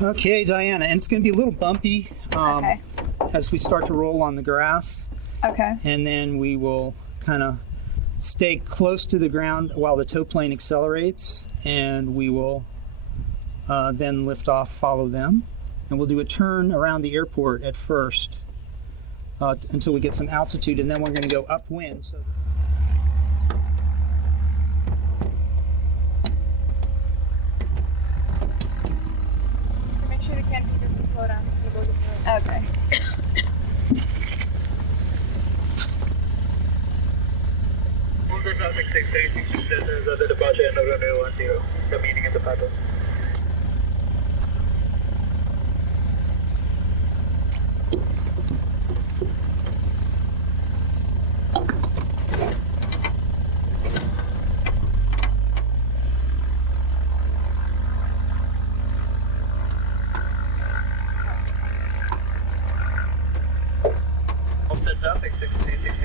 Okay, Diana, and it's going to be a little bumpy as we start to roll on the grass. Okay. And then we will kind of stay close to the ground while the tow plane accelerates, and we will then lift off, follow them. And we'll do a turn around the airport at first until we get some altitude, and then we're going to go upwind. So make sure the canopy doesn't float on. Okay. Traffic 686, this is the departure end of runway 10, the meaning in the pattern.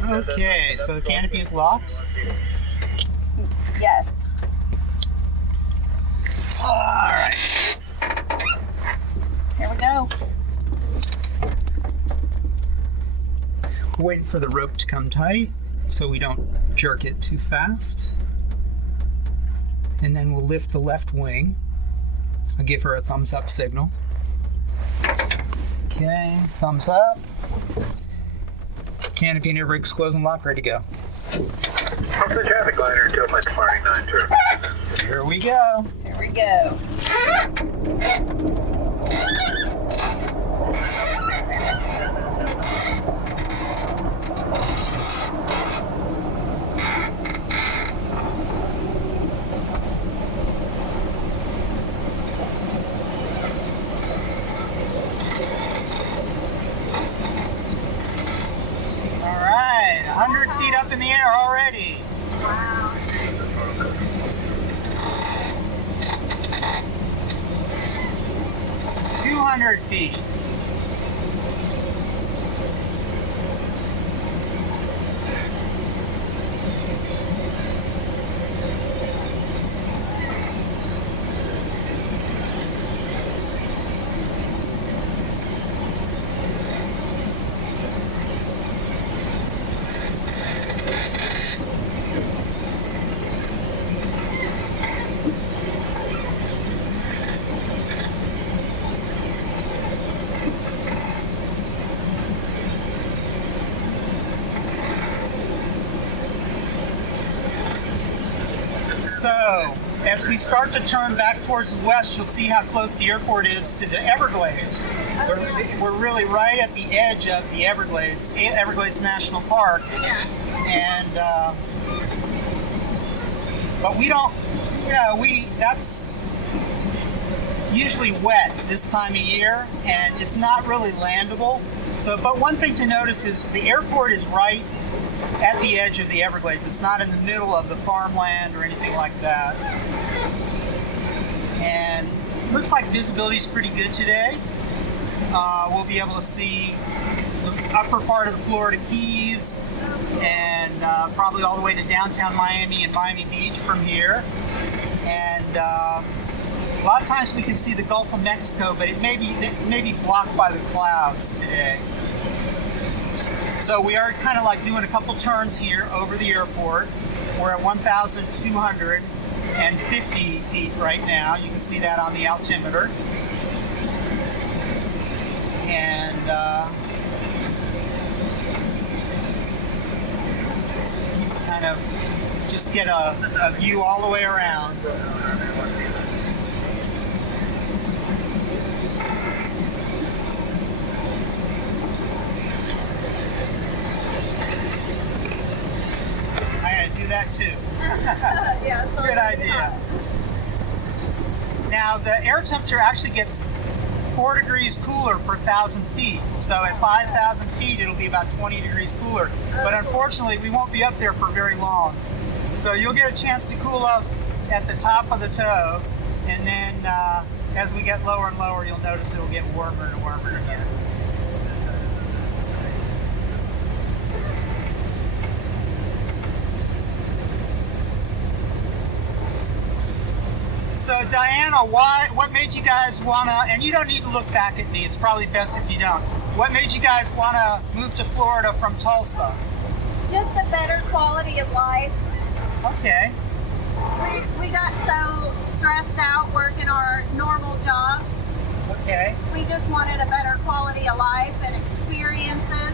okay, so the canopy is locked. Yes. All right. Here we go. We're waiting for the rope to come tight so we don't jerk it too fast. And then we'll lift the left wing. I'll give her a thumbs up signal. Okay, thumbs up. Canopy and air brakes close and lock, ready to go. From the traffic liner until flight departing 9 turn. Here we go. Here we go. All right, 100 feet up in the air already. Wow. 200 feet. So, as we start to turn back towards the west, you'll see how close the airport is to the Everglades. We're really right at the edge of the Everglades National Park. And, but we don't, that's usually wet this time of year, and it's not really landable. So, but one thing to notice is the airport is right at the edge of the Everglades. It's not in the middle of the farmland or anything like that. And looks like visibility is pretty good today. We'll be able to see the upper part of the Florida Keys and probably all the way to downtown Miami and Miami Beach from here. And a lot of times we can see the Gulf of Mexico, but it may be blocked by the clouds today. So we are kind of like doing a couple turns here over the airport. We're at 1,250 feet right now. You can see that on the altimeter. And kind of just get a view all the way around. Do that too. Yeah, it's good idea. Now the air temperature actually gets 4 degrees cooler per 1,000 feet. So at 5,000 feet, it'll be about 20 degrees cooler. But unfortunately, we won't be up there for very long. So you'll get a chance to cool up at the top of the tow, and then as we get lower and lower, you'll notice it'll get warmer and warmer again. So Diana, what made you guys wanna, and you don't need to look back at me, it's probably best if you don't. What made you guys wanna move to Florida from Tulsa? Just a better quality of life. Okay. We got so stressed out working our normal jobs. Okay. We just wanted a better quality of life and experiences.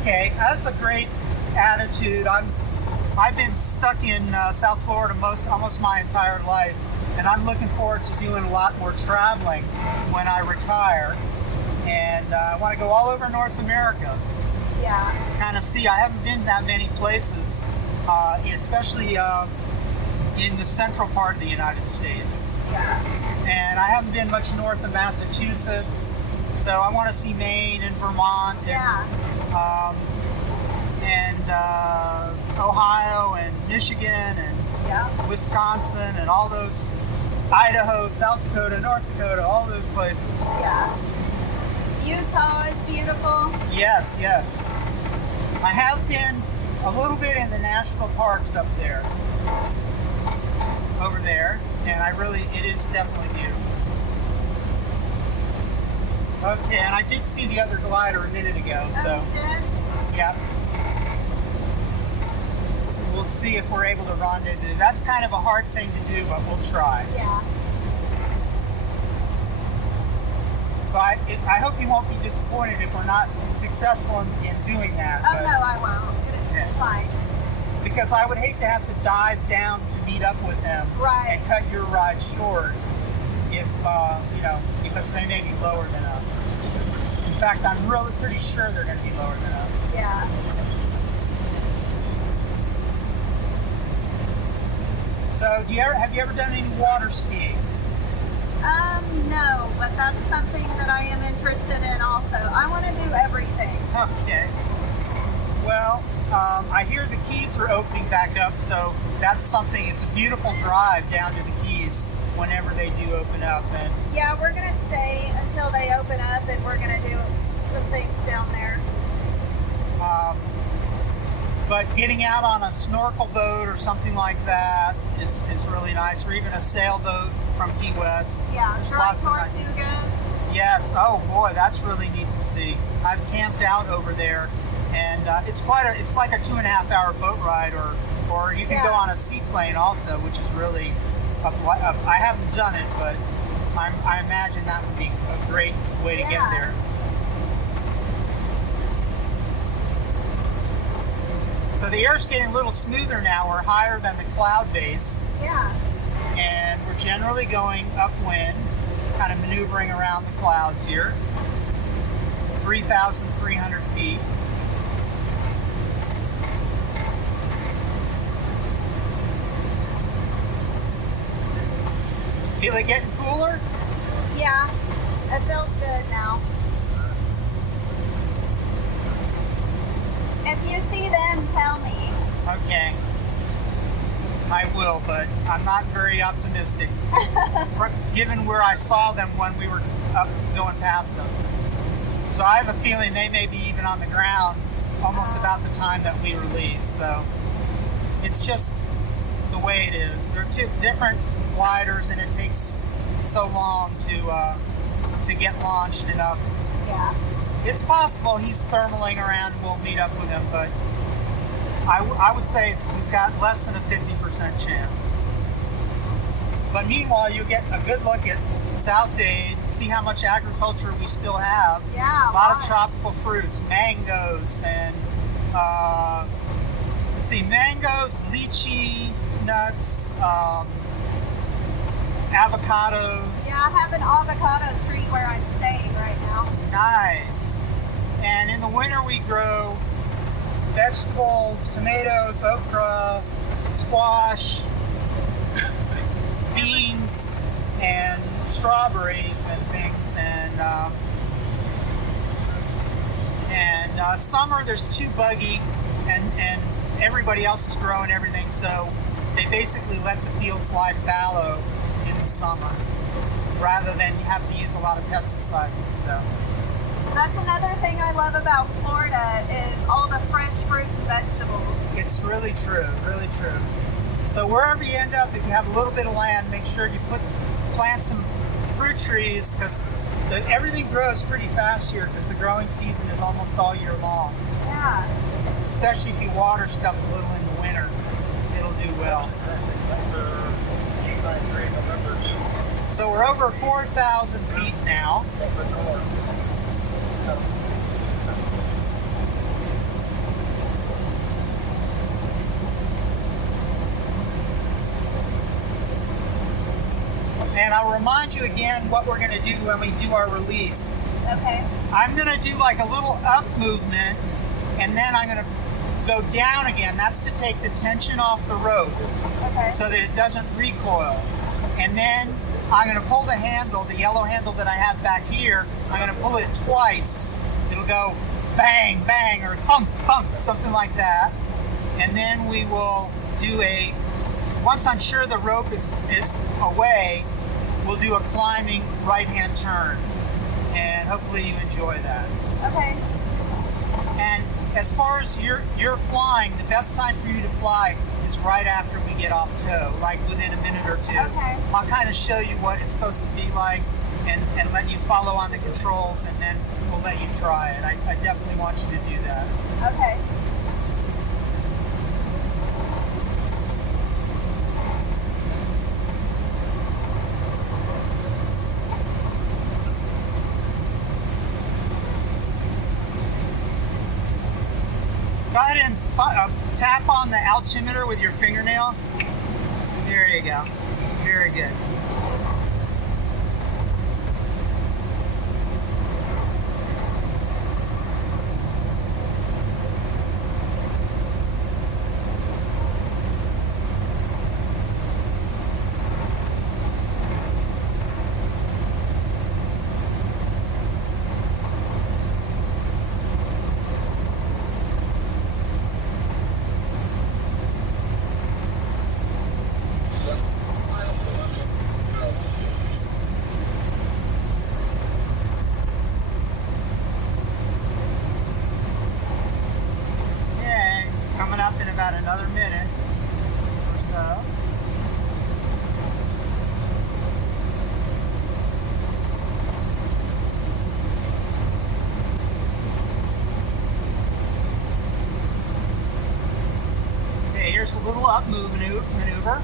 Okay, that's a great attitude. I've been stuck in South Florida almost my entire life, and I'm looking forward to doing a lot more traveling when I retire. And I want to go all over North America. Yeah. Kind of see. I haven't been that many places, especially in the central part of the United States. Yeah. And I haven't been much north of Massachusetts, so I want to see Maine and Vermont. Yeah. And Ohio and Michigan and Yeah. Wisconsin and all those, Idaho, South Dakota, North Dakota, all those places. Yeah. Utah is beautiful. Yes, yes. I have been a little bit in the national parks up there, over there, and it is definitely beautiful. Okay, and I did see the other glider a minute ago, so. Oh, you did? Yeah. We'll see if we're able to rendezvous. That's kind of a hard thing to do, but we'll try. Yeah. So I hope you won't be disappointed if we're not successful in doing that. Oh, but- no, I won't. It's fine. Because I would hate to have to dive down to meet up with them Right. and cut your ride short if, because they may be lower than us. In fact, I'm really pretty sure they're going to be lower than us. Yeah. So, have you ever done any water skiing? No, but that's something that I am interested in also. I want to do everything. Okay. Well, I hear the Keys are opening back up, so that's something. It's a beautiful drive down to the Keys whenever they do open up. And Yeah, we're going to stay until they open up, and we're going to do some things down there. but getting out on a snorkel boat or something like that is really nice, or even a sailboat from Key West. Yeah, There's dry lots of nice. tortugas. Yes. Oh boy, that's really neat to see. I've camped out over there, and it's like a 2.5 hour boat ride, or you can Yeah. go on a seaplane also, which is really I haven't done it, but I imagine that would be a great way to get Yeah. there. So the air's getting a little smoother now. We're higher than the cloud base, Yeah. and we're generally going upwind, kind of maneuvering around the clouds here. 3,300 feet. Feel it getting cooler? Yeah. It feels good now. If you see them, tell me. Okay. I will, but I'm not very optimistic, given where I saw them when we were up going past them. So I have a feeling they may be even on the ground almost about the time that we release. So it's just the way it is. They're two different gliders, and it takes so long to get launched and up. Yeah. It's possible he's thermaling around and we'll meet up with him, but I would say we've got less than a 50% chance. But meanwhile, you get a good look at South Dade, see how much agriculture we still have. Yeah. A lot of tropical fruits, mangoes, and mangoes, lychee, nuts, avocados. Yeah, I have an avocado tree where I'm staying right now. Nice. And in the winter we grow vegetables, tomatoes, okra, squash, beans, and strawberries and things. And summer there's too buggy, and everybody else is growing everything, so they basically let the fields lie fallow in the summer, rather than have to use a lot of pesticides and stuff. That's another thing I love about Florida is all the fresh fruit and vegetables. It's really true, really true. So wherever you end up, if you have a little bit of land, make sure you put plant some fruit trees because everything grows pretty fast here because the growing season is almost all year long. Yeah. Especially if you water stuff a little in the winter, it'll do well. So we're over 4,000 feet now. And I'll remind you again what we're going to do when we do our release. Okay. I'm going to do like a little up movement, and then I'm going to go down again. That's to take the tension off the rope Okay. so that it doesn't recoil. And then I'm going to pull the handle, the yellow handle that I have back here, I'm going to pull it twice. It'll go bang, bang, or thunk, thunk, something like that. And then we will do once I'm sure the rope is away, we'll do a climbing right-hand turn. And hopefully you enjoy that. Okay. And as far as you're flying, the best time for you to fly is right after we get off tow, like within a minute or two. Okay. I'll kind of show you what it's supposed to be like and let you follow on the controls, and then we'll let you try it. I definitely want you to do that. Okay. Go ahead and tap on the altimeter with your fingernail. There you go. Very good. Up in about another minute or so. Okay, here's a little up maneuver,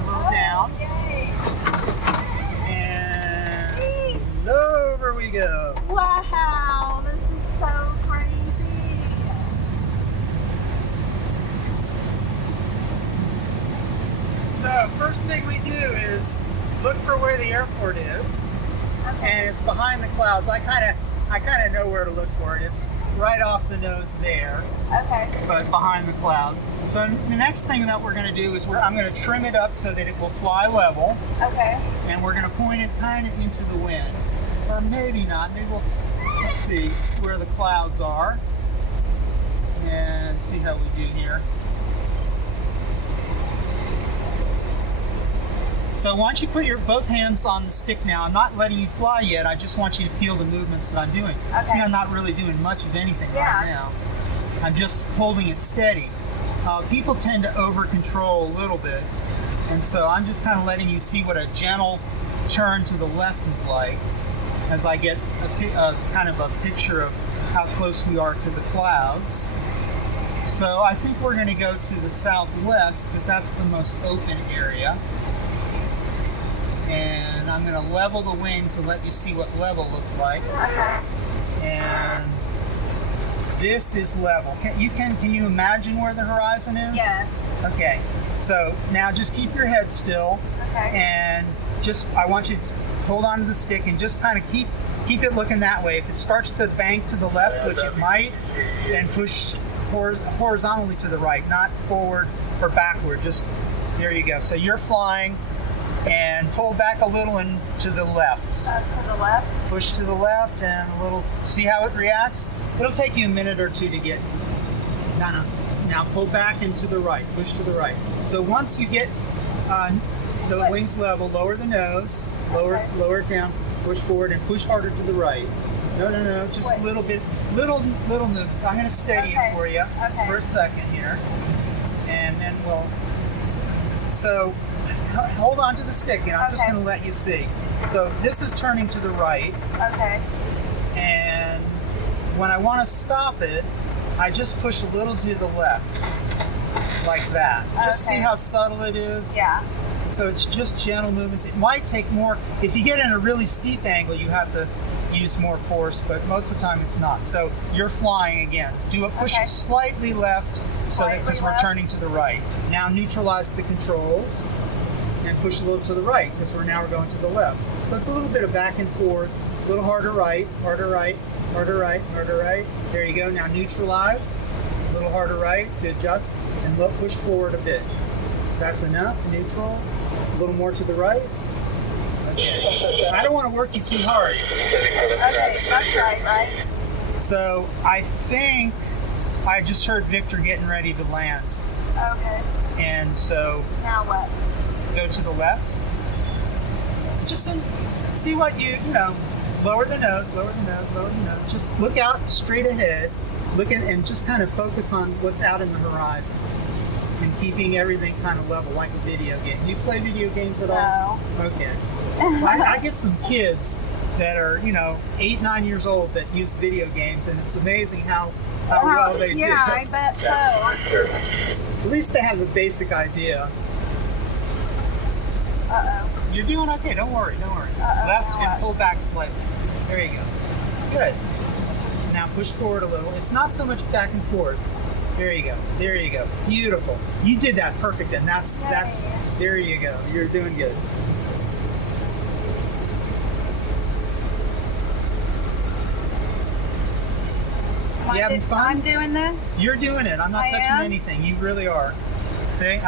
a little down, Yay. and over we go. Wow, this is so crazy. So first thing we do is look for where the airport is, Okay. and it's behind the clouds. I kind of know where to look for it. It's right off the nose there, Okay. but behind the clouds. So the next thing that we're going to do is I'm going to trim it up so that it will fly level, Okay. and we're going to point it kind of into the wind, or maybe not. Maybe let's see where the clouds are, and see how we do here. So once you put both hands on the stick now, I'm not letting you fly yet, I just want you to feel the movements that I'm doing. Okay. See, I'm not really doing much of anything right now. I'm just holding it steady. People tend to over-control a little bit, and so I'm just kind of letting you see what a gentle turn to the left is like as I get a kind of a picture of how close we are to the clouds. So I think we're going to go to the southwest, because that's the most open area. And I'm going to level the wings and let you see what level looks like. Okay. And this is level. Can you imagine where the horizon is? Yes. Okay. So now just keep your head still. Okay. And I want you to hold on to the stick and just kind of keep it looking that way. If it starts to bank to the left, which it might, then push horizontally to the right, not forward or backward. Just there you go. So you're flying. And pull back a little and to the left. To the left. Push to the left and a little. See how it reacts? It'll take you a minute or two to get. Now pull back and to the right. Push to the right. So once you get the wings level, lower the nose, lower it down, push forward, and push harder to the right. No. Just a little bit, little movements. I'm going to steady it for you for a second here, and then we'll. So hold on to the stick, and I'm just Okay. going to let you see. So this is turning to the right, Okay. and when I want to stop it, I just push a little to the left, like that. Just see Okay. how subtle it is? Yeah. So it's just gentle movements. It might take more. If you get in a really steep angle, you have to use more force, but most of the time it's not. So you're flying again. Do a push Okay. slightly left, so that because Slightly we're left. turning to the right. Now neutralize the controls and push a little to the right because we're going to the left. So it's a little bit of back and forth, a little harder right, harder right, harder right, harder right. There you go. Now neutralize, a little harder right to adjust and push forward a bit. That's enough. Neutral. A little more to the right. Okay. I don't want to work you too hard. Okay, that's right? So I think I just heard Victor getting ready to land. Okay. And so Now what? go to the left. Just see what lower the nose, lower the nose, lower the nose. Just look out straight ahead. Look at and just kind of focus on what's out in the horizon. And keeping everything kind of level, like a video game. Do you play video games at all? No. Okay. I get some kids that are, 8, 9 years old that use video games, and it's amazing how well they do. Yeah, I bet so. At least they have the basic idea. Uh-oh. You're doing okay. Don't worry. Uh-oh, Left now and what? pull back slightly. There you go. Good. Now push forward a little. It's not so much back and forth. There you go. There you go. Beautiful. You did that perfect, and that's. There you go. You're doing good. You having fun? I'm doing this? You're doing it. I'm not I touching am? anything. You really are. See,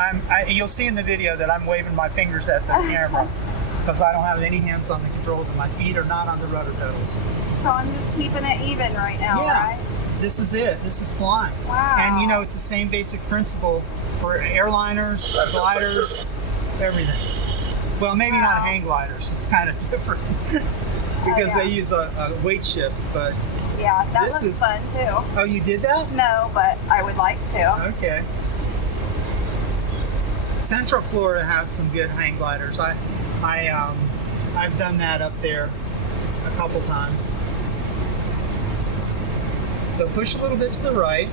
you'll see in the video that I'm waving my fingers at the camera because I don't have any hands on the controls, and my feet are not on the rudder pedals. So I'm just keeping it even right now, Yeah. right? This is it. This is flying. Wow. And it's the same basic principle for airliners, gliders, everything. Well, maybe not Wow. hang gliders. It's kind of different because yeah. they use a weight shift. But Yeah, that This looks is- fun too. oh, you did that? No, but I would like to. Okay. Central Florida has some good hang gliders. I've done that up there a couple times. So push a little bit to the right,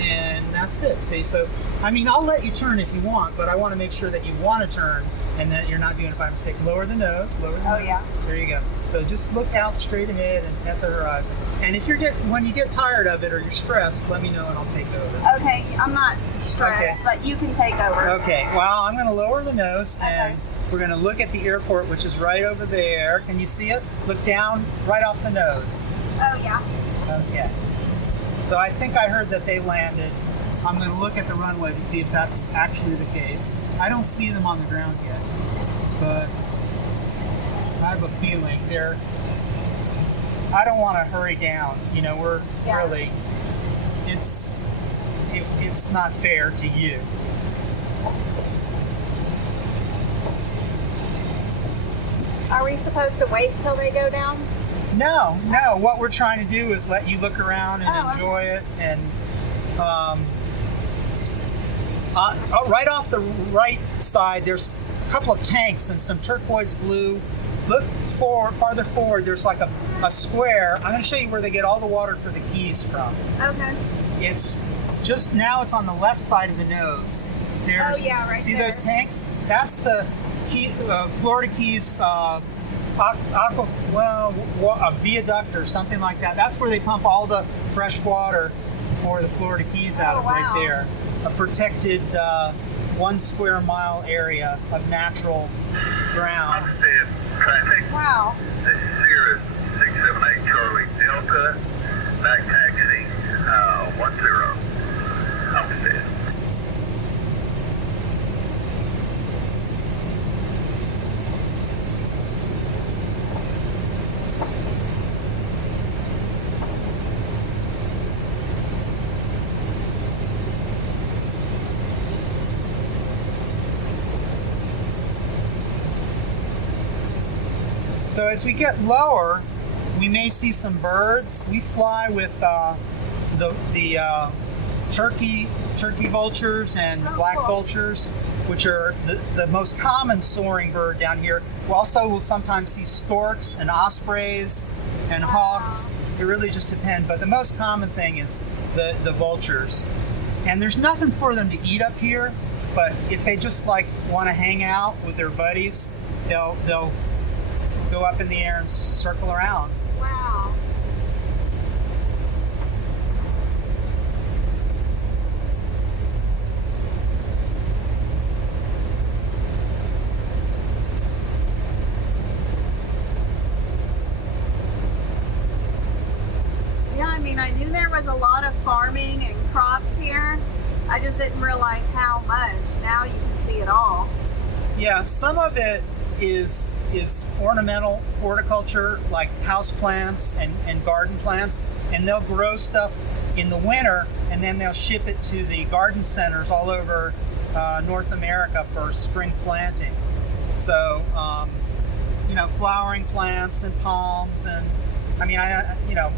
and that's it. See, so I'll let you turn if you want, but I want to make sure that you want to turn and that you're not doing it by mistake. Lower the nose. Lower the Oh, nose. yeah. There you go. So just look out straight ahead and at the horizon. And if when you get tired of it or you're stressed, let me know and I'll take over. Okay, I'm not stressed, Okay. but you can take over. Okay, well, I'm going to lower the nose and Okay. we're going to look at the airport, which is right over there. Can you see it? Look down right off the nose. Oh, yeah. Okay. So I think I heard that they landed. I'm going to look at the runway to see if that's actually the case. I don't see them on the ground yet, but I have a feeling they're. I don't want to hurry down. We're Yeah. really. It's not fair to you. Are we supposed to wait till they go down? No. What we're trying to do is let you look around and Oh, enjoy it. And right off the right side, there's a couple of tanks and some turquoise blue. Look farther forward. There's like a square. I'm going to show you where they get all the water for the keys from. Okay. It's just now. It's on the left side of the nose. There's, Oh, yeah, right see there. those tanks? That's the Florida Keys a viaduct or something like that. That's where they pump all the fresh water for the Florida Keys out Oh, of right wow. there. A protected 1 square mile area of natural ground. Understand traffic. Wow. This is Sierra 678 Charlie Delta. Back taxiing 10. Understand. So as we get lower, we may see some birds. We fly with the turkey vultures and the Oh, black cool. vultures. which are the most common soaring bird down here. We also will sometimes see storks and ospreys and hawks. It really just depends, but the most common thing is the vultures. And there's nothing for them to eat up here, but if they just like want to hang out with their buddies, they'll go up in the air and circle around. Wow. Yeah, I mean, I knew there was a lot of farming and crops here. I just didn't realize how much. Now you can see it all. Yeah, some of it is ornamental horticulture, like house plants and garden plants, and they'll grow stuff in the winter and then they'll ship it to the garden centers all over North America for spring planting. So, flowering plants and palms, and I mean, a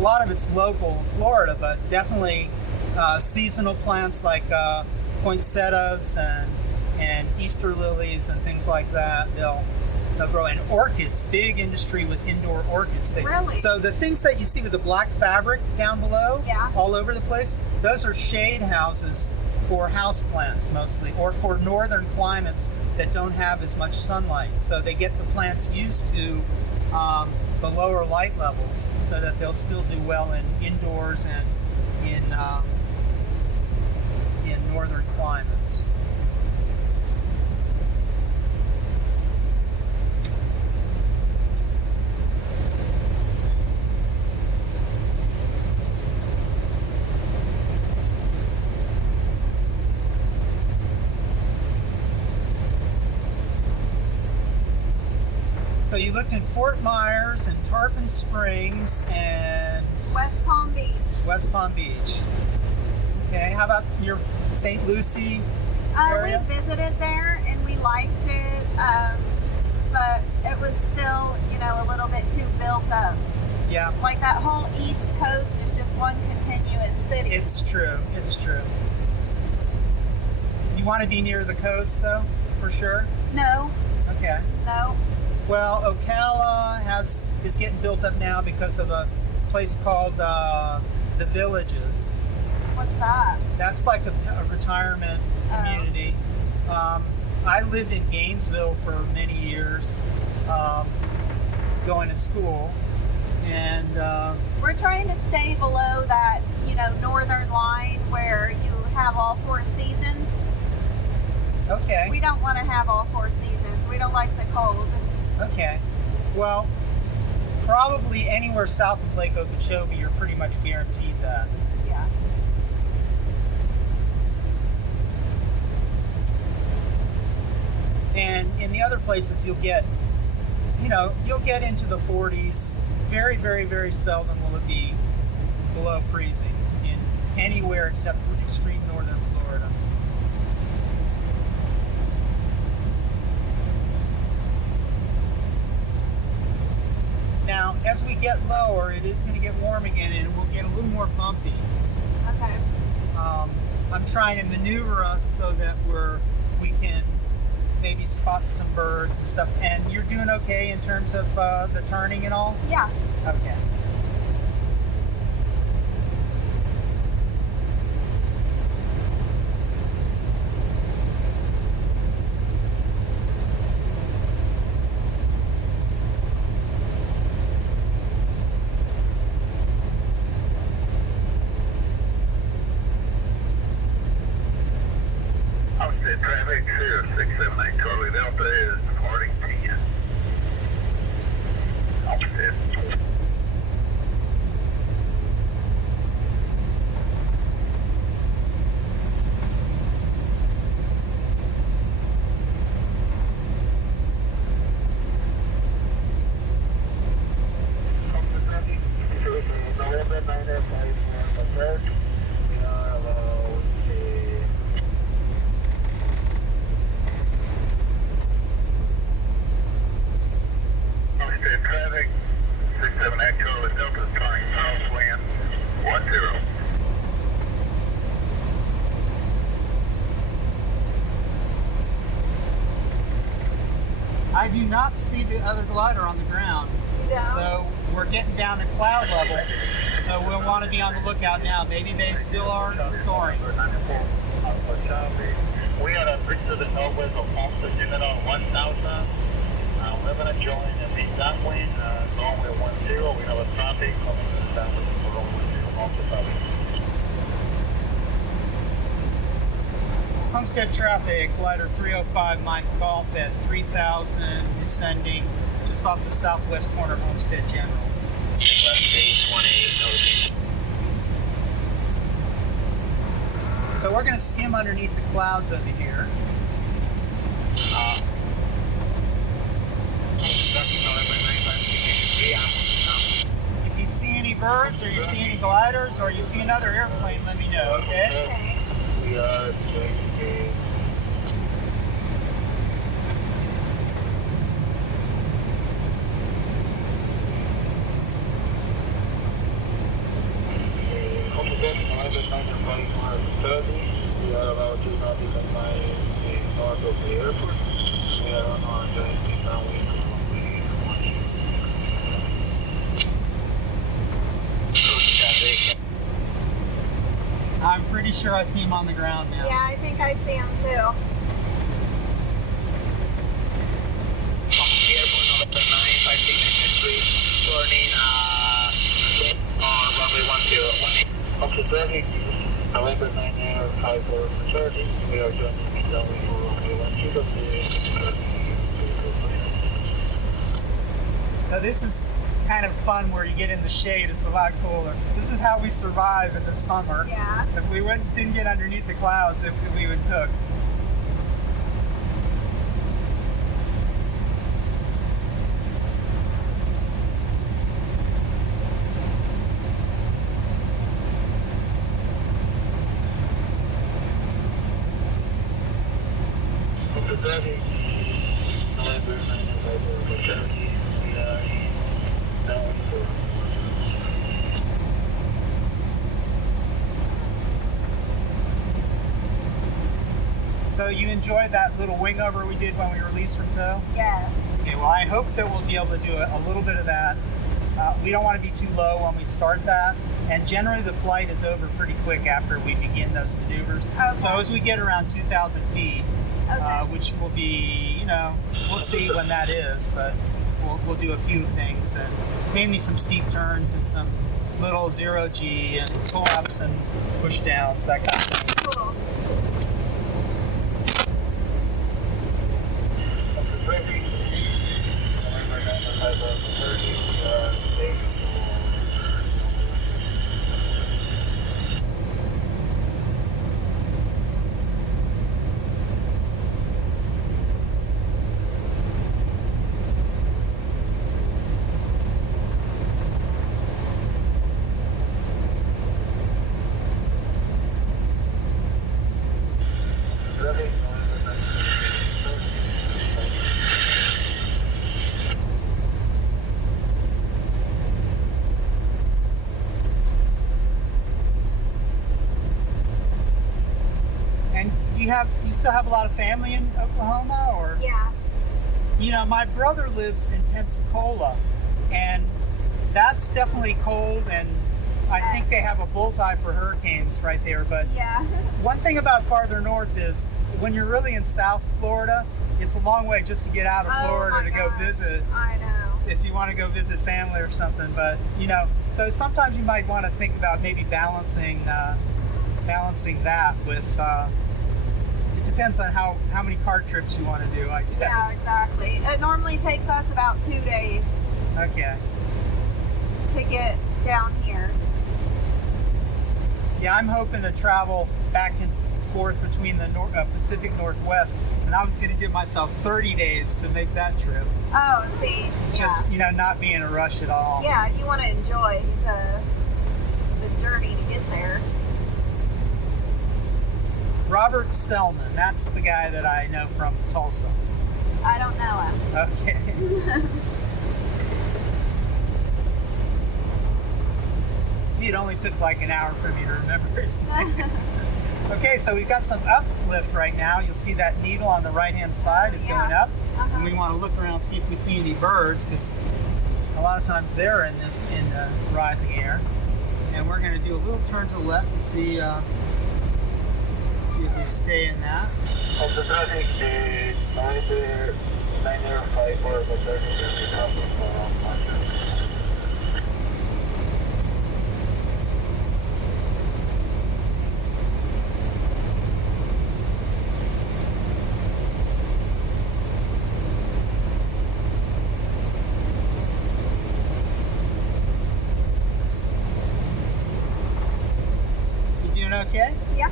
lot of it's local in Florida, but definitely seasonal plants like poinsettias and Easter lilies and things like that. They'll grow, and orchids, big industry with indoor orchids. Really? So the things that you see with the black fabric down below, Yeah. all over the place, those are shade houses for house plants mostly, or for northern climates that don't have as much sunlight. So they get the plants used to the lower light levels so that they'll still do well in indoors and in northern climates. So you looked in Fort Myers and Tarpon Springs and West Palm Beach. West Palm Beach. Okay, how about your St. Lucie We area? visited there and we liked it, but it was still, a little bit too built up. Yeah, Like that whole East Coast is just one continuous city. it's true. It's true. You want to be near the coast, though, for sure? No, Okay. no. Well, Ocala is getting built up now because of a place called the Villages. What's that? That's like a retirement community. I lived in Gainesville for many years, going to school, and We're trying to stay below that, northern line where you have all 4 seasons. okay, We don't want to have all 4 seasons. We don't like the cold. okay. Well, probably anywhere south of Lake Okeechobee, you're pretty much guaranteed that. Yeah. And in the other places, you'll get into the 40s. Very, very, very seldom will it be below freezing in anywhere except extreme northern Florida. Now, as we get lower, it is going to get warm again, and it will get a little more bumpy. Okay. I'm trying to maneuver us so that we can maybe spot some birds and stuff. And you're doing okay in terms of the turning and all? Yeah. Okay. Outstead traffic 0678 Charlie Delta is departing 10. Outstead. November 951 we are about Outstead traffic 678 Charlie Delta is turning southwind 10. I do not see the other glider on the ground. No. So we're getting down to cloud level. So we'll want to be on the lookout now. Maybe they still are soaring. We are at bridge to the northwest of Homestead General 1000. We're going to join and meet downwind, runway 10. We have a traffic coming to the downwind for runway 10 Homestead traffic. Homestead traffic, glider 305 Mike Golf at 3000, descending just off the southwest corner of Homestead General. So we're going to skim underneath the clouds over here. If you see any birds, or you see any gliders, or you see another airplane, let me know, okay? Okay. We are going to we are about 2 nautical miles north of the airport. We are on our journey downwind to runway 10. I'm pretty sure I see him on the ground now. Yeah, I think I see him too. Airport number 95693, turning on runway 10. Okay, traffic, November 9 Air 5430. We are joining downwind for runway 10. So this is kind of fun where you get in the shade. It's a lot cooler. This is how we survive in the summer. Yeah. If we didn't get underneath the clouds, we would cook. Okay, traffic, November 9 Air 5430. We are downwind for So you enjoyed that little wing over we did when we released from tow? Yes. Okay, well I hope that we'll be able to do a little bit of that. We don't want to be too low when we start that, and generally the flight is over pretty quick after we begin those maneuvers. Okay. So as we get around 2,000 feet, Okay. which will be, we'll see when that is, but we'll do a few things, and mainly some steep turns and some little 0G and pull-ups and push-downs, that kind of thing. Cool. traffic, November 9 Air 5430. We are safe. Traffic, November 9 And you still have a lot of family in Oklahoma, or? Yeah. My brother lives in Pensacola, and that's definitely cold, and I think they have a bullseye for hurricanes right there. But Yeah. one thing about farther north is when you're really in South Florida, it's a long way just to get out of Oh Florida my to go gosh. visit, I know. if you want to go visit family or something. But, so sometimes you might want to think about maybe balancing that with, it depends on how many car trips you want to do, I guess. Yeah, exactly. It normally takes us about 2 days Okay. to get down here. Yeah, I'm hoping to travel back and forth between the Pacific Northwest, and I was going to give myself 30 days to make that trip. Oh, see. Just, not be in a rush at all. Yeah, you want to enjoy the journey to get there. Robert Selman, that's the guy that I know from Tulsa. I don't know him. Okay. See, it only took like an hour for me to remember his name. Okay, so we've got some uplift right now. You'll see that needle on the right-hand side is going up. And we want to look around, see if we see any birds, because a lot of times they're in the rising air. And we're going to do a little turn to the left to see if they stay in that. Of the traffic, the 905 the 30 traffic Okay? Yeah.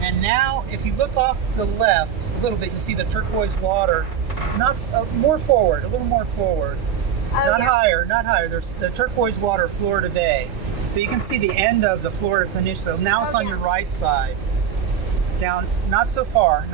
And now, if you look off the left a little bit, you see the turquoise water. More forward, a little more forward. Not higher. There's the turquoise water of Florida Bay. So you can see the end of the Florida Peninsula. Now it's on your right side. Down, not so far,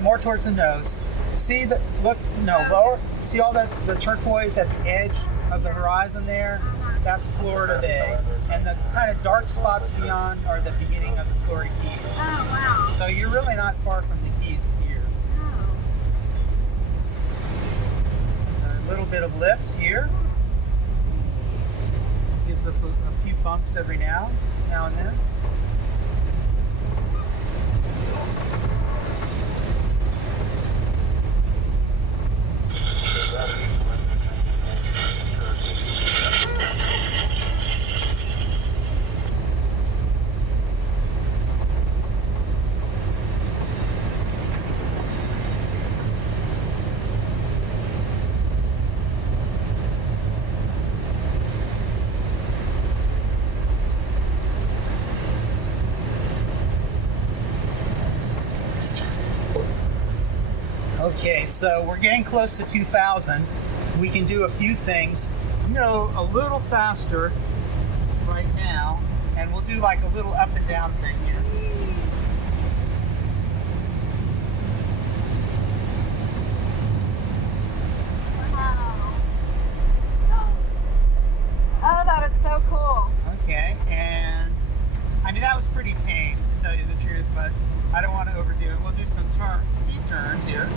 more towards the nose. See lower. See all the turquoise at the edge of the horizon there? That's Florida Bay. And the kind of dark spots beyond are the beginning of the Florida Keys. Oh, wow. So you're really not far from the Keys here. A little bit of lift here. Gives us a few bumps every now and then. Okay, so we're getting close to 2,000. We can do a few things. I'm going to go a little faster right now, and we'll do like a little up and down thing here. Wow. Oh, that is so cool. Okay, and I mean, that was pretty tame, to tell you the truth, but I don't want to overdo it. We'll do some steep turns here.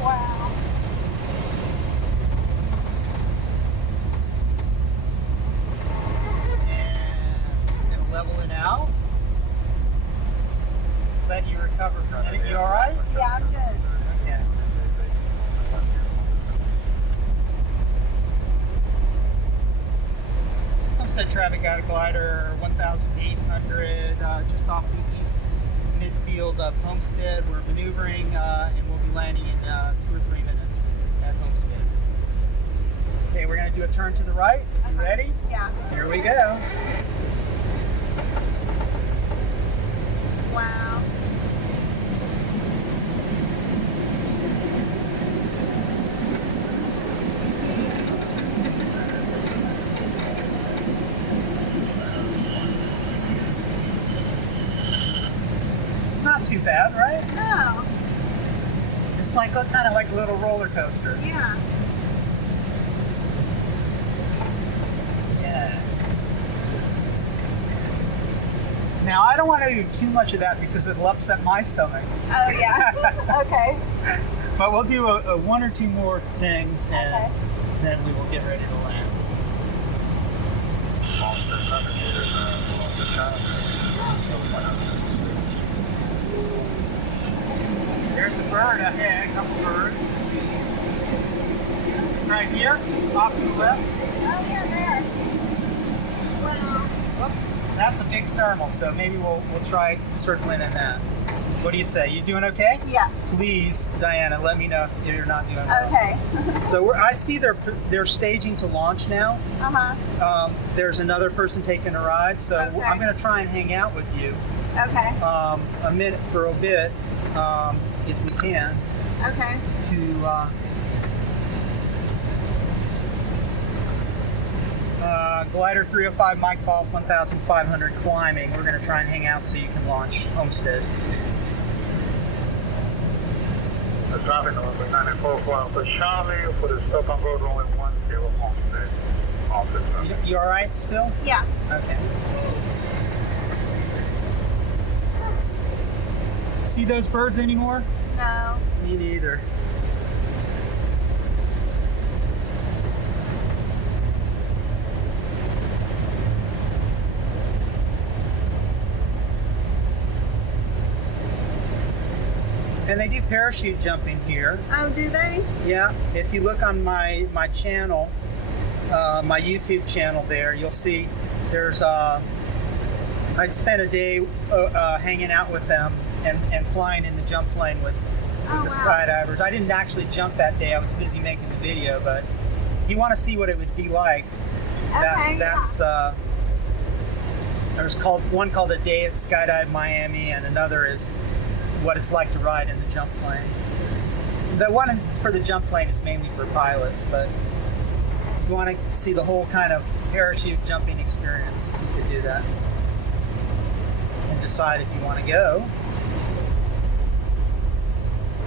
Wow. And gonna level it out. Let you recover from it. You all right? Yeah, I'm good. Okay. Homestead traffic got a glider 1,800 just off the east midfield of Homestead. We're maneuvering and we'll be landing in 2 or 3 minutes at Homestead. Okay, we're going to do a turn to the right. You ready? Yeah. Here we go. Wow. Not too bad, right? Oh, It's like kind of like a little roller coaster. yeah. Yeah. Now I don't want to do too much of that because it'll upset my stomach. Oh, yeah. Okay. But we'll do a 1 or 2 more things and Okay. then we will get ready to land. There's a bird ahead, a couple birds. Right here, off to the left. Oh, yeah, there. Wow. Whoops, that's a big thermal, so maybe we'll try circling in that. What do you say? You doing okay? Yeah. Please, Diana, let me know if you're not doing well. Okay. So I see they're staging to launch now. Uh-huh. There's another person taking a ride, so Okay. I'm going to try and hang out with you Okay. a minute for a bit, if we can, Okay. to glider 305 Mike Golf 1,500 climbing. We're going to try and hang out so you can launch Homestead. The traffic number 94 for Charlie for the stop on road runway 10 Homestead. Officer. You all right still? Yeah. Okay. See those birds anymore? No. Me neither. And they do parachute jumping here. Oh, do they? Yeah, if you look on my channel, my YouTube channel there, you'll see there's I spent a day hanging out with them and flying in the jump plane with the wow. skydivers. I didn't actually jump that day. I was busy making the video, but if you want to see what it would be like, that's there's one called A Day at Skydive Miami, and another is what it's like to ride in the jump plane. The one for the jump plane is mainly for pilots, but if you want to see the whole kind of parachute jumping experience, you could do that and decide if you want to go.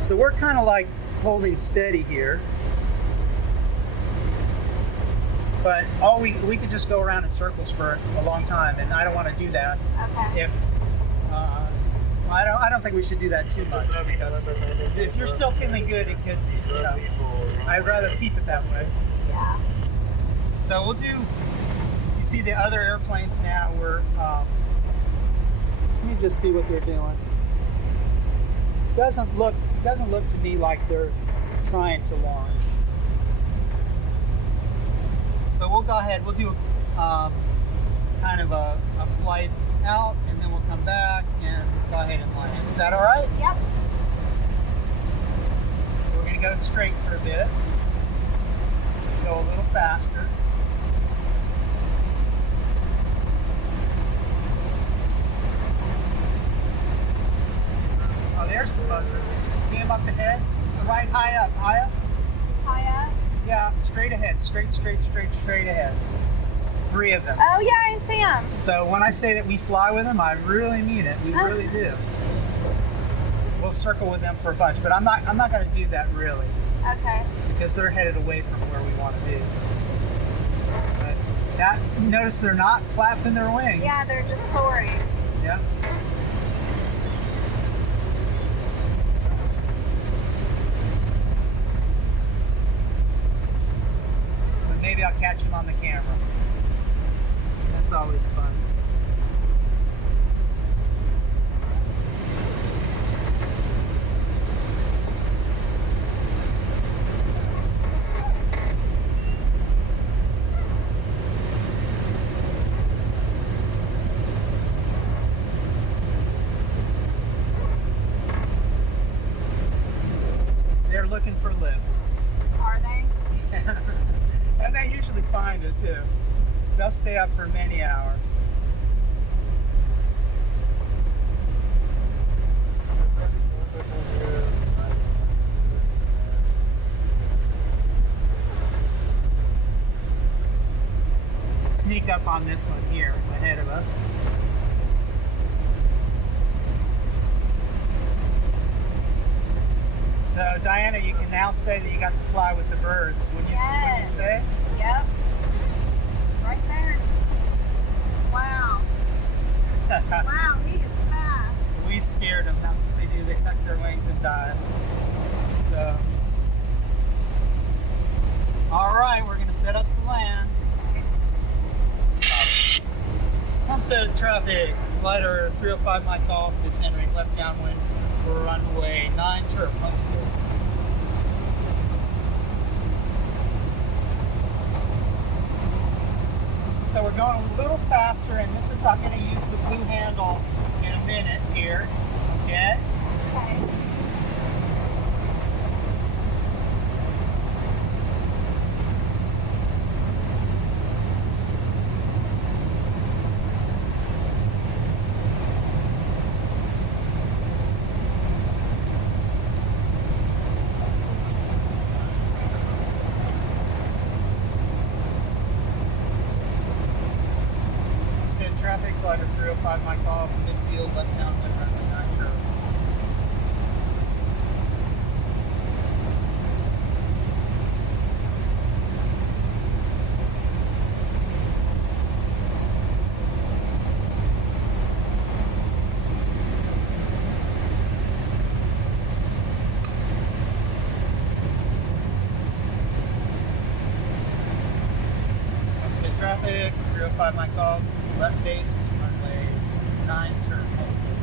So we're kind of like holding steady here, but we could just go around in circles for a long time, and I don't want to do that. Okay. If I don't think we should do that too much, because if you're still feeling good, it could, I'd rather keep it that way. Yeah. So we'll do. You see the other airplanes now. Let me just see what they're doing. Doesn't look to me like they're trying to launch. So we'll go ahead. We'll do kind of a flight out, and then we'll come back and go ahead and land. Is that all right? Yep. So we're going to go straight for a bit. Go a little faster. Oh, there's some buzzers. See them up ahead? Right, high up, high up? High up? Yeah, straight ahead, straight ahead. 3 of them. Oh, yeah, I see them. So when I say that we fly with them, I really mean it. We really do. We'll circle with them for a bunch, but I'm not going to do that really, Okay. because they're headed away from where we want to be. But that, you notice they're not flapping their wings. Yeah, they're just soaring. Yeah. But maybe I'll catch them on the camera. That's always fun. They're looking for lift. Are they? And they usually find it too. They'll stay up for many hours. Sneak up on this one here ahead of us. So Diana, you can now say that you got to fly with the birds. Would you say? Yep. Right there. Wow. Wow, he is fast. We scared them. That's what they do. They tuck their wings and dive. So, all right, we're going to set up the land. Homestead traffic, glider 305 Mike off. It's entering left downwind for runway 9 turf Homestead. So we're going a little faster, and this is, I'm going to use the blue handle in a minute here. Okay? Okay. Traffic, glider 305 Mike off, midfield, left downwind, runway 9 turf. traffic, 305 Mike Golf, left base, runway 9, turn posted.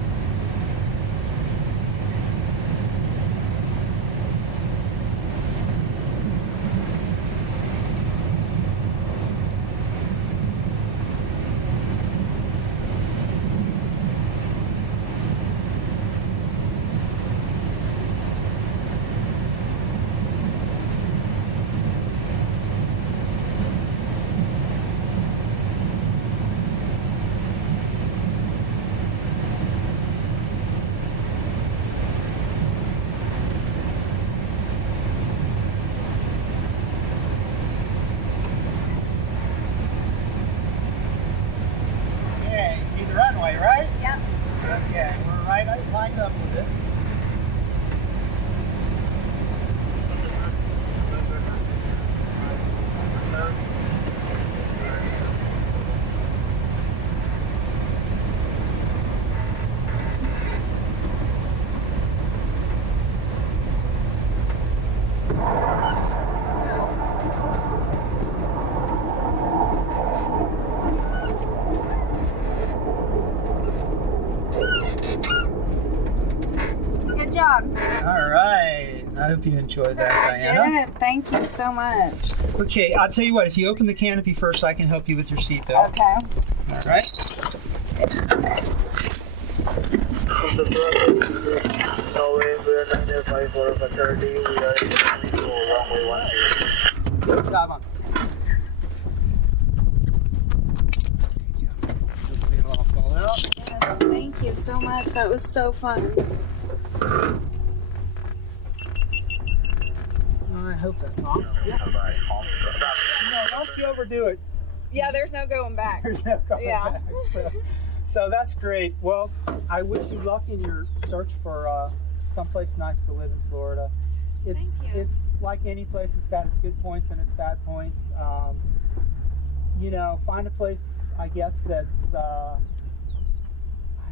Okay, see the runway, right? Yep. Okay, we're right lined up with it. Good job. All right. I hope you enjoyed that, Diana. Good. Thank you so much. Okay, I'll tell you what. If you open the canopy first, I can help you with your seatbelt. Okay. All right. Good job on. Hopefully it'll all fall out. Yes, thank you so much. That was so fun. I hope that's on. Yeah. You know, once you overdo it, Yeah, there's no going back. there's no going Yeah. back. So that's great. Well, I wish you luck in your search for someplace nice to live in Florida. Thank you. It's like any place. It's got its good points and its bad points. You know, find a place, I guess, that's I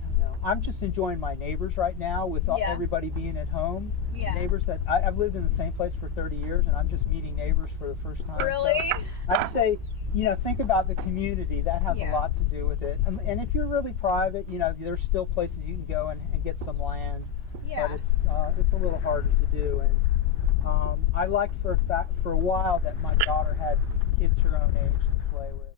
don't know. I'm just enjoying my neighbors right now with Yeah. everybody being at home. Yeah. Neighbors that I've lived in the same place for 30 years, and I'm just meeting neighbors for the first time. So Really? I'd say, you know, think about the community. That has Yeah. a lot to do with it. And if you're really private, you know, there's still places you can go and get some land. Yeah. But it's a little harder to do. And I liked for a while that my daughter had kids her own age to play with.